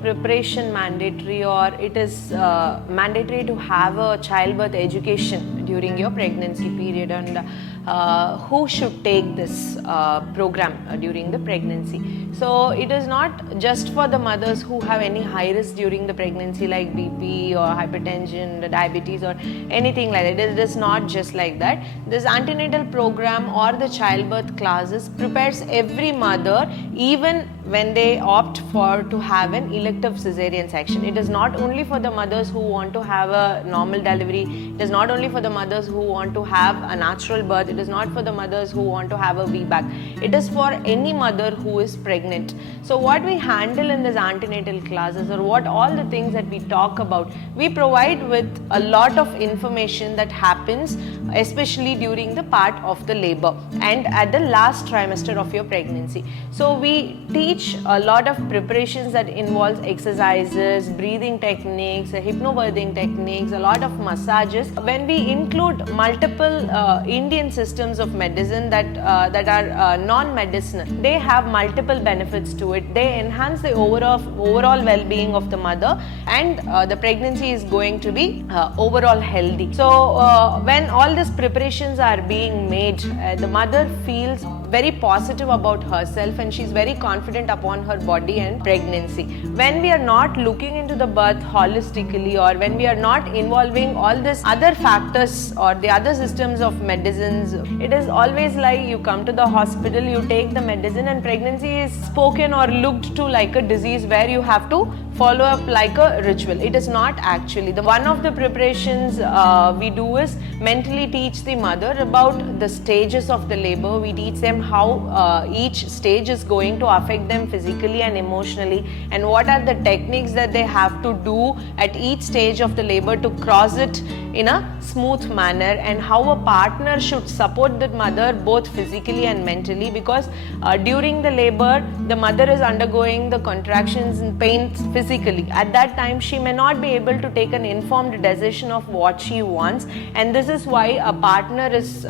preparation mandatory, or it is mandatory to have a childbirth education during your pregnancy period, and who should take this program during the pregnancy. So it is not just for the mothers who have any high risk during the pregnancy like BP or hypertension, diabetes or anything like that. It is not just like that. This antenatal program or the childbirth classes prepares every mother, even when they opt for to have an elective cesarean section. It is not only for the mothers who want to have a normal delivery, it is not only for the mothers who want to have a natural birth, it is not for the mothers who want to have a VBAC. It is for any mother who is pregnant. So what we handle in this antenatal classes, or what all the things that we talk about, we provide with a lot of information that happens especially during the part of the labor and at the last trimester of your pregnancy. So we teach a lot of preparations that involves exercises, breathing techniques, hypnobirthing techniques, a lot of massages. When we include multiple Indian systems of medicine that are non-medicinal, they have multiple benefits to it. They enhance the overall well-being of the mother, and the pregnancy is going to be overall healthy. So when all these preparations are being made, the mother feels very positive about herself and she's very confident upon her body and pregnancy. When we are not looking into the birth holistically, or when we are not involving all these other factors or the other systems of medicines, it is always like you come to the hospital, you take the medicine, and pregnancy is spoken or looked to like a disease where you have to follow up like a ritual. It is not actually. One of the preparations we do is mentally teach the mother about the stages of the labor. We teach them how each stage is going to affect them physically and emotionally, and what are the techniques that they have to do at each stage of the labor to cross it in a smooth manner, and how a partner should support the mother both physically and mentally, because during the labor the mother is undergoing the contractions and pain physically. At that time she may not be able to take an informed decision of what she wants, and this is why a partner is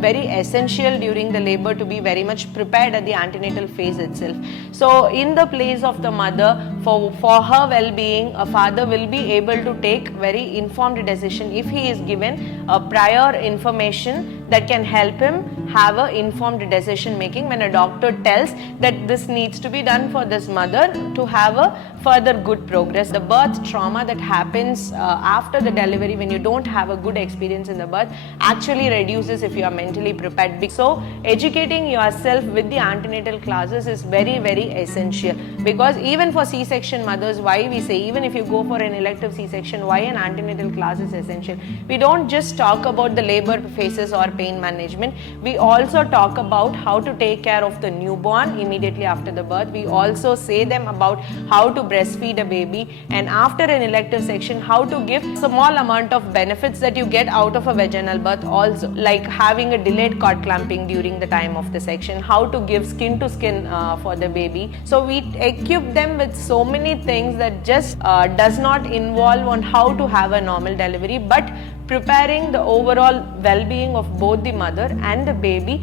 very essential during the labor to be very much prepared at the antenatal phase itself. So in the place of the mother, for her well-being, a father will be able to take very informed decision if he is given a prior information that can help him have a informed decision making when a doctor tells that this needs to be done for this mother to have a further good progress. The birth trauma that happens after the delivery, when you don't have a good experience in the birth, actually reduces if you are mentally prepared. So educating yourself with the antenatal classes is very, very essential, because even for C-section mothers, why we say even if you go for an elective C-section, why an antenatal class is essential. We don't just talk about the labor phases or pain management, we also talk about how to take care of the newborn immediately after the birth. We also say them about how to breastfeed a baby, and after an elective section, how to give small amount of benefits that you get out of a vaginal birth also, like having a delayed cord clamping during the time of the section, how to give skin to skin for the baby. So we equip them with so many things that just does not involve on how to have a normal delivery, but preparing the overall well-being of both the mother and the baby,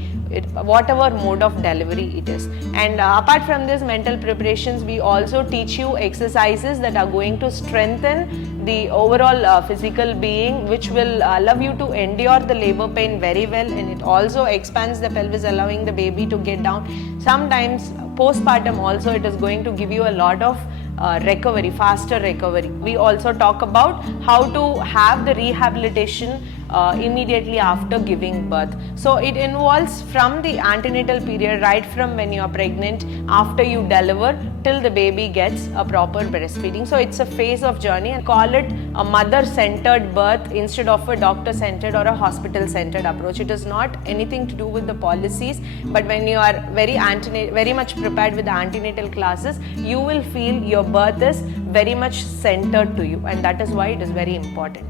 whatever mode of delivery it is. And apart from this mental preparations, we also teach you exercises that are going to strengthen the overall physical being, which will allow you to endure the labor pain very well, and it also expands the pelvis, allowing the baby to get down. Sometimes postpartum also it is going to give you a lot of recovery, faster recovery. We also talk about how to have the rehabilitation immediately after giving birth. So it involves from the antenatal period, right from when you are pregnant, after you deliver, till the baby gets a proper breastfeeding. So it's a phase of journey, and call it a mother-centered birth instead of a doctor-centered or a hospital-centered approach. It is not anything to do with the policies, but when you are very much prepared with the antenatal classes, you will feel your birth is very much centered to you, and that is why it is very important.